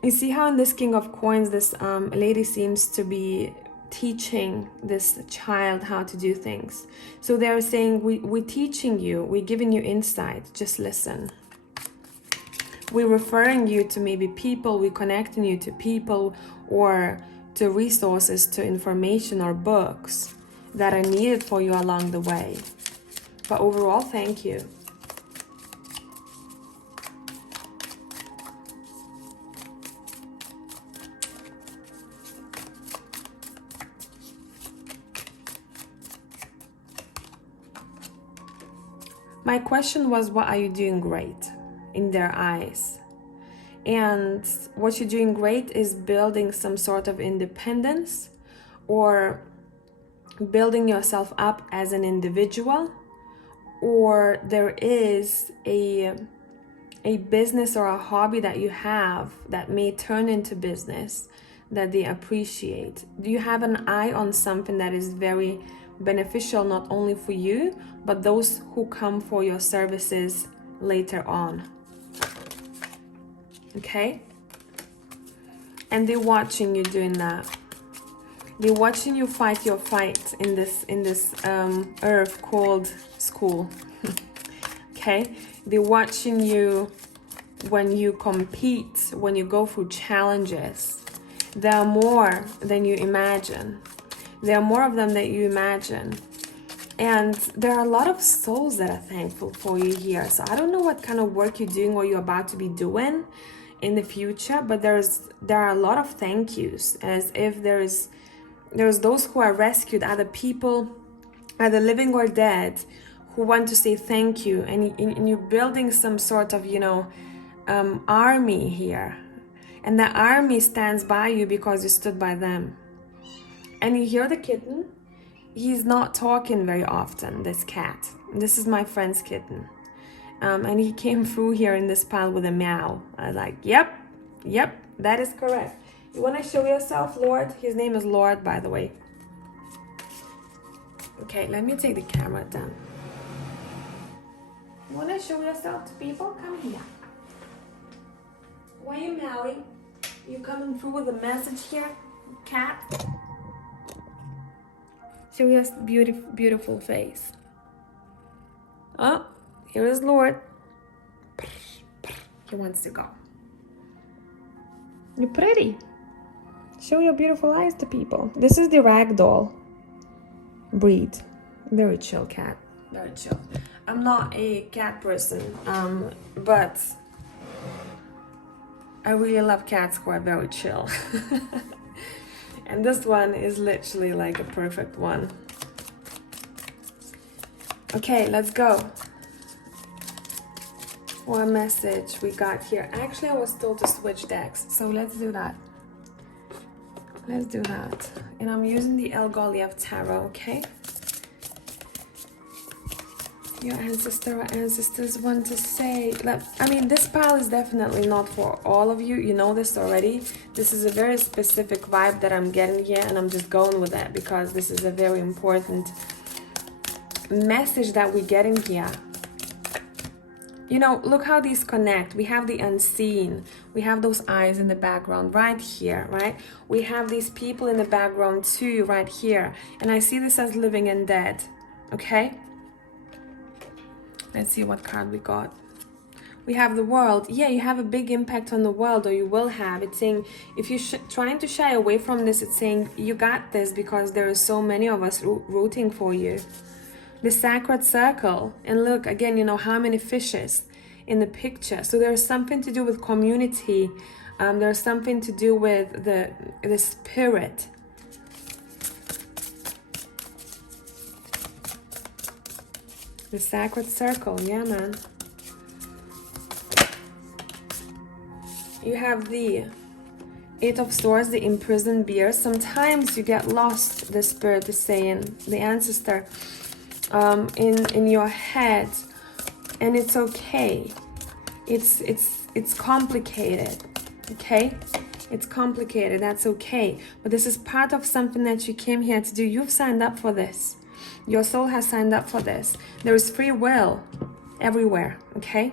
You see how in this King of Coins, this lady seems to be teaching this child how to do things. So they're saying, we're teaching you, we're giving you insight, just listen. We're referring you to maybe people, we're connecting you to people or to resources, to information or books that are needed for you along the way. But overall, thank you. My question was, what are you doing great in their eyes? And what you're doing great is building some sort of independence or building yourself up as an individual, or there is a business or a hobby that you have that may turn into business that they appreciate. Do you have an eye on something that is very beneficial, not only for you, but those who come for your services later on? Okay? And they're watching you doing that. They're watching you fight your fight in this earth called school. Okay? They're watching you when you compete, when you go through challenges. There are more than you imagine. There are more of them than you imagine. And there are a lot of souls that are thankful for you here. So I don't know what kind of work you're doing or you're about to be doing in the future, but there are a lot of thank yous, as if there's those who are rescued, other people, either living or dead, who want to say thank you. And you're building some sort of, army here. And the army stands by you because you stood by them. And you hear the kitten? He's not talking very often, this cat. This is my friend's kitten. And he came through here in this pile with a meow. I was like, yep, that is correct. You want to show yourself, Lord? His name is Lord, by the way. Okay, let me take the camera down. You want to show yourself to people? Come here. Why are you meowing? You coming through with a message here, cat? Show your beautiful face. Oh, here is Lord. He wants to go. You're pretty. Show your beautiful eyes to people. This is the ragdoll breed. Very chill cat. Very chill. I'm not a cat person, but I really love cats who are very chill. And this one is literally like a perfect one. Okay, let's go. What message we got here? Actually, I was told to switch decks, so let's do that. Let's do that. And I'm using the 𝐿 Tarot, okay? Your ancestor or ancestors want to say, I mean, this pile is definitely not for all of you. You know this already. This is a very specific vibe that I'm getting here, and I'm just going with that because this is a very important message that we're getting here. You know, look how these connect. We have the unseen. We have those eyes in the background right here, right? We have these people in the background too, right here. And I see this as living and dead, okay? Let's see what card we got. We have the world. Yeah, you have a big impact on the world, or you will have. It's saying, if you're trying to shy away from this, it's saying you got this because there are so many of us rooting for you. The sacred circle. And look, again, you know, how many fishes in the picture. So there's something to do with community. There's something to do with the spirit. The sacred circle, yeah, man. You have the Eight of Swords, the imprisoned bear. Sometimes you get lost, the spirit is saying, the ancestor, in your head, and it's okay. It's complicated, okay? It's complicated, that's okay. But this is part of something that you came here to do. You've signed up for this. Your soul has signed up for this. There is free will everywhere, okay?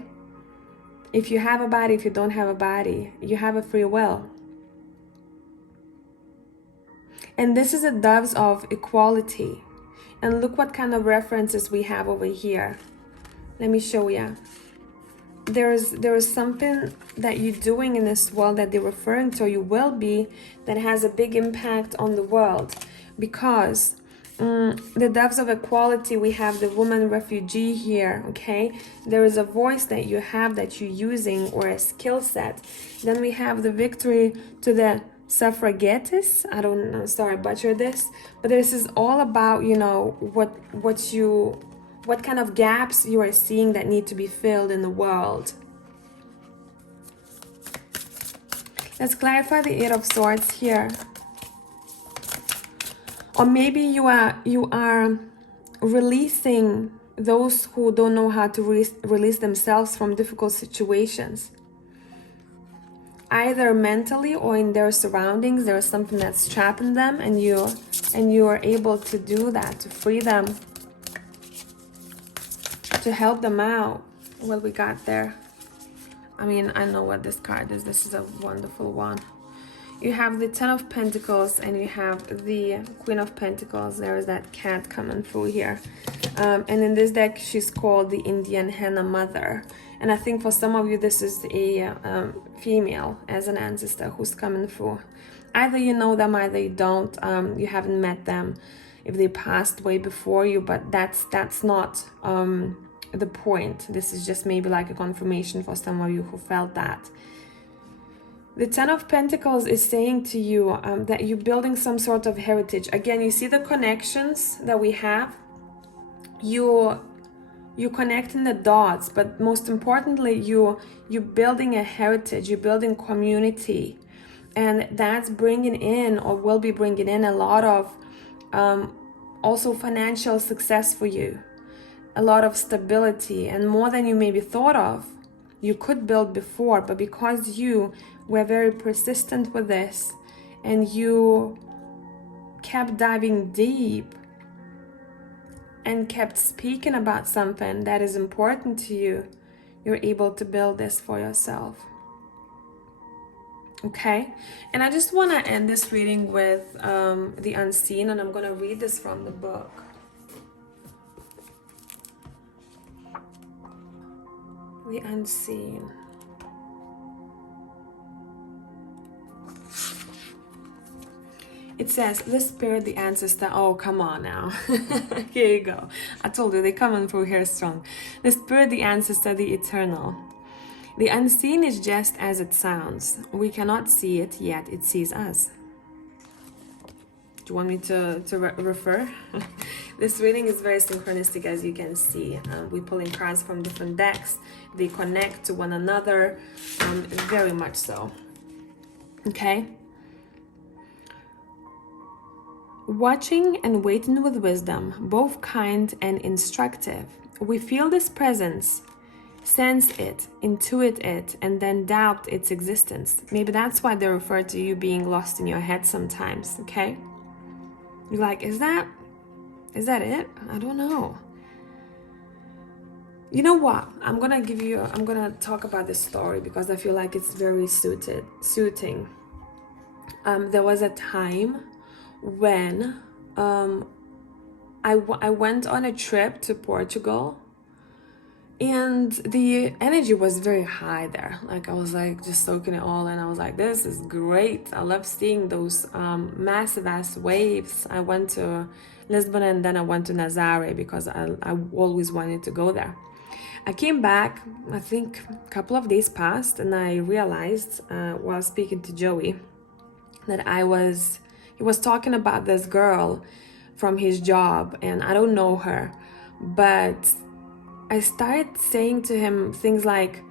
If you have a body, if you don't have a body, you have a free will. And this is a doves of equality. And look what kind of references we have over here. Let me show you. There is something that you're doing in this world that they're referring to, or you will be, that has a big impact on the world. Because the doves of equality, we have the woman refugee here, okay? There is a voice that you have that you're using, or a skill set. Then we have the victory to the suffragettes. I don't know, sorry, butcher this. But this is all about, you know, what kind of gaps you are seeing that need to be filled in the world. Let's clarify the Eight of Swords here. Or maybe you are releasing those who don't know how to release themselves from difficult situations. Either mentally or in their surroundings, there is something that's trapping them, and you are able to do that, to free them, to help them out. What we got there? I mean, I know what this card is. This is a wonderful one. You have the Ten of Pentacles and you have the Queen of Pentacles. There is that cat coming through here. And in this deck, she's called the Indian Henna Mother. And I think for some of you, this is a female as an ancestor who's coming through. Either you know them, either you don't. You haven't met them if they passed way before you, but that's not the point. This is just maybe like a confirmation for some of you who felt that. The Ten of Pentacles is saying to you that you're building some sort of heritage. Again, you see the connections that we have. You're connecting the dots, but most importantly, you're building a heritage. You're building community, and that's bringing in, or will be bringing in, a lot of also financial success for you, a lot of stability, and more than you maybe thought of. You could build before, but because you were very persistent with this and you kept diving deep and kept speaking about something that is important to you, you're able to build this for yourself. Okay, and I just want to end this reading with the Unseen, and I'm going to read this from the book. The Unseen. It says, the spirit, the ancestor. Oh, come on now. Here you go. I told you, they're coming through here strong. The spirit, the ancestor, the eternal. The unseen is just as it sounds. We cannot see it, yet it sees us. Do you want me to refer? This reading is very synchronistic, as you can see. We're pulling cards from different decks. They connect to one another, very much so. Okay? Watching and waiting with wisdom, both kind and instructive. We feel this presence, sense it, intuit it, and then doubt its existence. Maybe that's why they refer to you being lost in your head sometimes, okay? You're like, is that it? I don't know. You know what? I'm gonna talk about this story because I feel like it's very suiting. There was a time when I went on a trip to Portugal, and the energy was very high there. Like, I was like just soaking it all in. I was like, this is great. I love seeing those massive ass waves. I went to Lisbon and then I went to Nazaré because I always wanted to go there. I came back, I think a couple of days passed, and I realized while speaking to Joey that he was talking about this girl from his job, and I don't know her, but I started saying to him things like,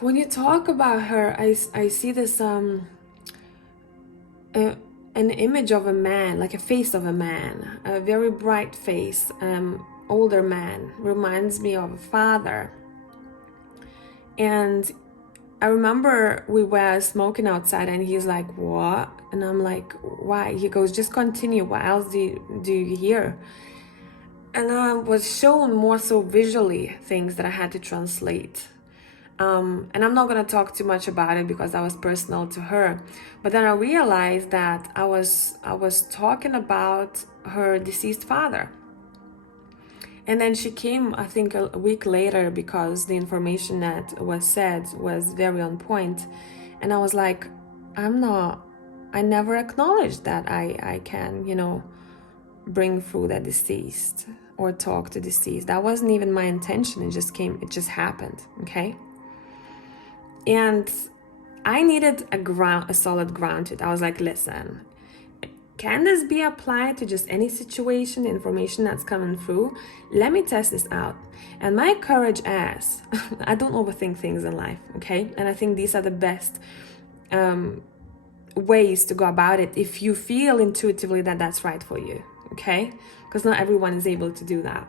when you talk about her, I see this an image of a man, like a face of a man, a very bright face, older man, reminds me of a father. And I remember we were smoking outside and he's like, what? And I'm like, why? He goes, just continue. What else do you hear? And I was shown more so visually things that I had to translate. And I'm not going to talk too much about it because that was personal to her. But then I realized that I was talking about her deceased father. And then she came, I think, a week later because the information that was said was very on point. And I was like, I never acknowledged that I can, bring through the deceased or talk to deceased. That wasn't even my intention. It just happened, okay? And I needed a solid ground to it. I was like, listen, can this be applied to just any situation, information that's coming through? Let me test this out. And my courage ass, I don't overthink things in life, okay? And I think these are the best ways to go about it if you feel intuitively that that's right for you, okay? Because not everyone is able to do that.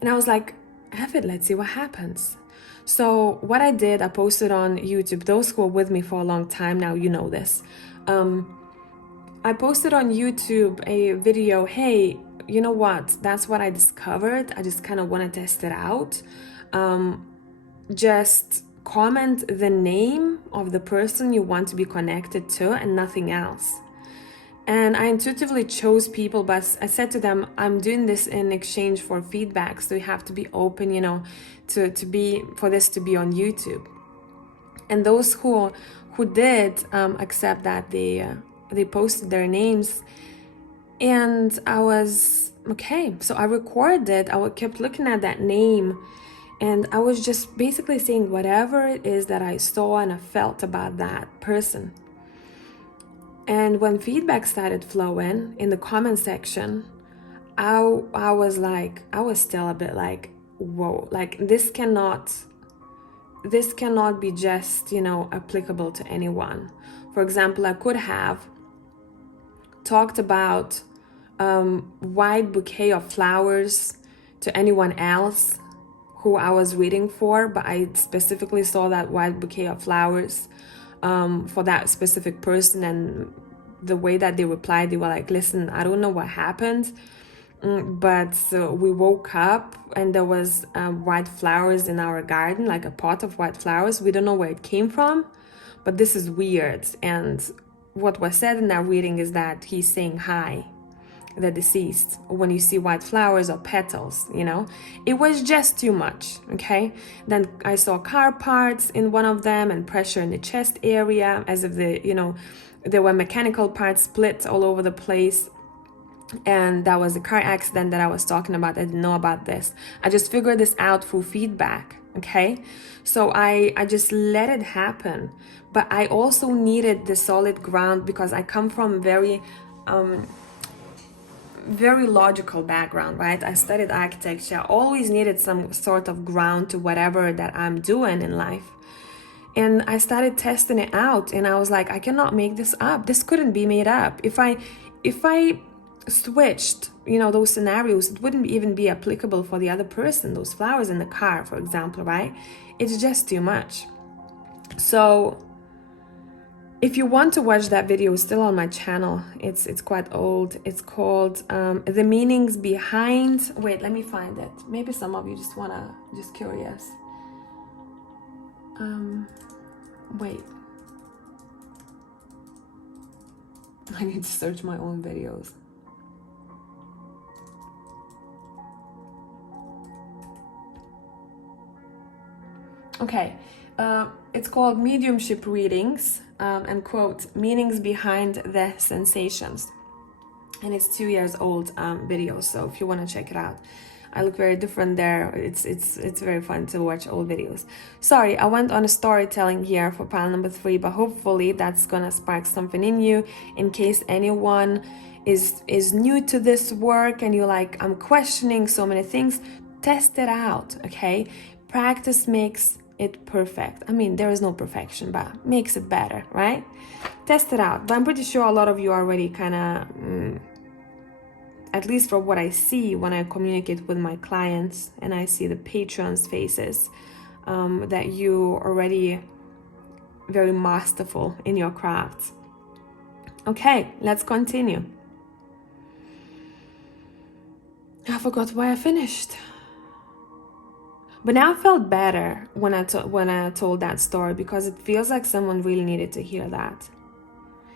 And I was like, F it, let's see what happens. So what I did, I posted on YouTube. Those who are with me for a long time now, you know this. I posted on YouTube a video, hey, you know what? That's what I discovered. I just kind of want to test it out. Just comment the name of the person you want to be connected to and nothing else. And I intuitively chose people, but I said to them, I'm doing this in exchange for feedback. So you have to be open, for this to be on YouTube. And those who did accept that, they posted their names. And I was, okay. So I recorded, I kept looking at that name. And I was just basically saying whatever it is that I saw and I felt about that person. And when feedback started flowing in the comment section, I was still a bit like, whoa, like this cannot be just, applicable to anyone. For example, I could have talked about white bouquet of flowers to anyone else who I was reading for, but I specifically saw that white bouquet of flowers for that specific person. And the way that they replied, they were like, listen, I don't know what happened, but we woke up and there was white flowers in our garden, like a pot of white flowers. We don't know where it came from, but this is weird. And what was said in that reading is that he's saying hi, the deceased, when you see white flowers or petals, it was just too much, okay? Then I saw car parts in one of them and pressure in the chest area, as if there were mechanical parts split all over the place. And that was the car accident that I was talking about. I didn't know about this. I just figured this out through feedback, okay? So I just let it happen. But I also needed the solid ground because I come from very logical background, right? I studied architecture. I always needed some sort of ground to whatever that I'm doing in life. And I started testing it out and I was like, I cannot make this up. This couldn't be made up. If I switched, those scenarios, it wouldn't even be applicable for the other person. Those flowers in the car, for example, right? It's just too much. So if you want to watch that video, it's still on my channel. It's quite old. It's called The Meanings Behind. Wait, let me find it. Maybe some of you just curious. Wait. I need to search my own videos. Okay. It's called Mediumship Readings, and quote, Meanings Behind the Sensations. And it's 2 years old video, so if you want to check it out. I look very different there. It's very fun to watch old videos. Sorry, I went on a storytelling here for pile number 3, but hopefully that's gonna spark something in you in case anyone is new to this work and you're like, I'm questioning so many things. Test it out, okay? Practice makes it perfect. I mean, there is no perfection, but makes it better, right? Test it out. But I'm pretty sure a lot of you already kind of, at least from what I see when I communicate with my clients and I see the patrons' faces, that you already very masterful in your craft. Okay, let's continue. I forgot why I finished. But now I felt better when I told that story, because it feels like someone really needed to hear that.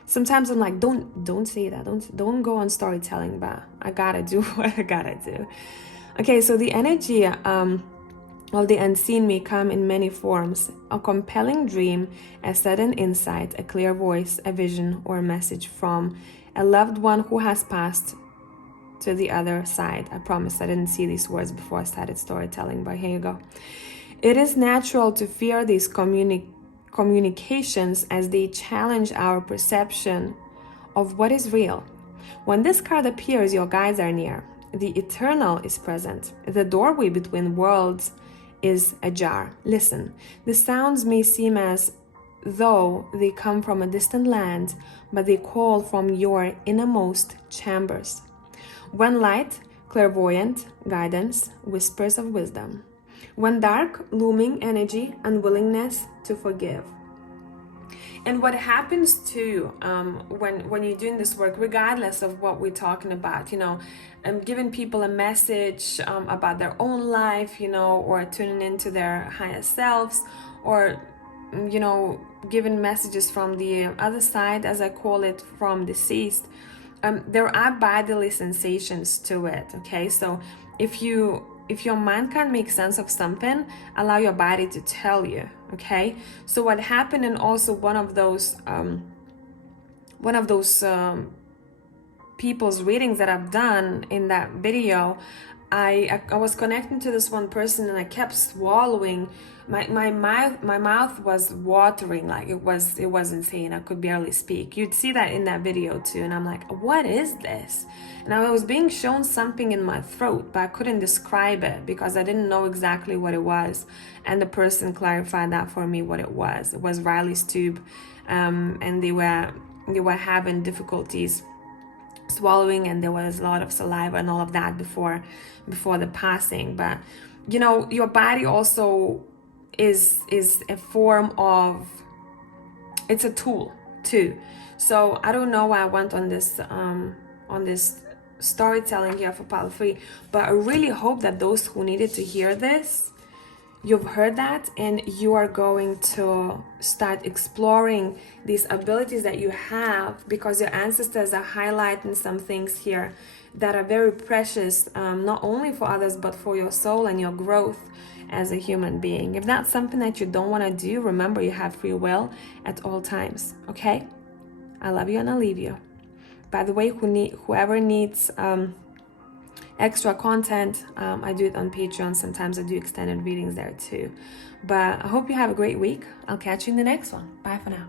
Sometimes I'm like, don't say that. Don't go on storytelling, but I gotta do what I gotta do. Okay, so the energy of the unseen may come in many forms: a compelling dream, a sudden insight, a clear voice, a vision, or a message from a loved one who has passed to the other side. I promise I didn't see these words before I started storytelling, but here you go. It is natural to fear these communications as they challenge our perception of what is real. When this card appears, your guides are near. The eternal is present. The doorway between worlds is ajar. Listen, the sounds may seem as though they come from a distant land, but they call from your innermost chambers. When light, clairvoyant guidance, whispers of wisdom. When dark, looming energy, unwillingness to forgive. And what happens to when you're doing this work, regardless of what we're talking about, giving people a message about their own life, or tuning into their higher selves, or giving messages from the other side, as I call it, from deceased. There are bodily sensations to it. Okay, so if your mind can't make sense of something, allow your body to tell you. Okay, so what happened, and also one of those people's readings that I've done in that video, I was connecting to this one person, and I kept swallowing. My mouth was watering, like it was insane. I could barely speak. You'd see that in that video too, and I'm like, what is this? And I was being shown something in my throat, but I couldn't describe it because I didn't know exactly what it was. And the person clarified that for me, what it was. It was Riley's tube, and they were having difficulties swallowing, and there was a lot of saliva and all of that before the passing. But your body also is a form of, it's a tool too. So I don't know why I went on this storytelling here for pile 3, but I really hope that those who needed to hear this, you've heard that, and you are going to start exploring these abilities that you have, because your ancestors are highlighting some things here that are very precious, not only for others, but for your soul and your growth as a human being. If that's something that you don't want to do, remember you have free will at all times. Okay, I love you and I'll leave you. By the way, whoever needs extra content, I do it on Patreon. Sometimes I do extended readings there too. But I hope you have a great week. I'll catch you in the next one. Bye for now.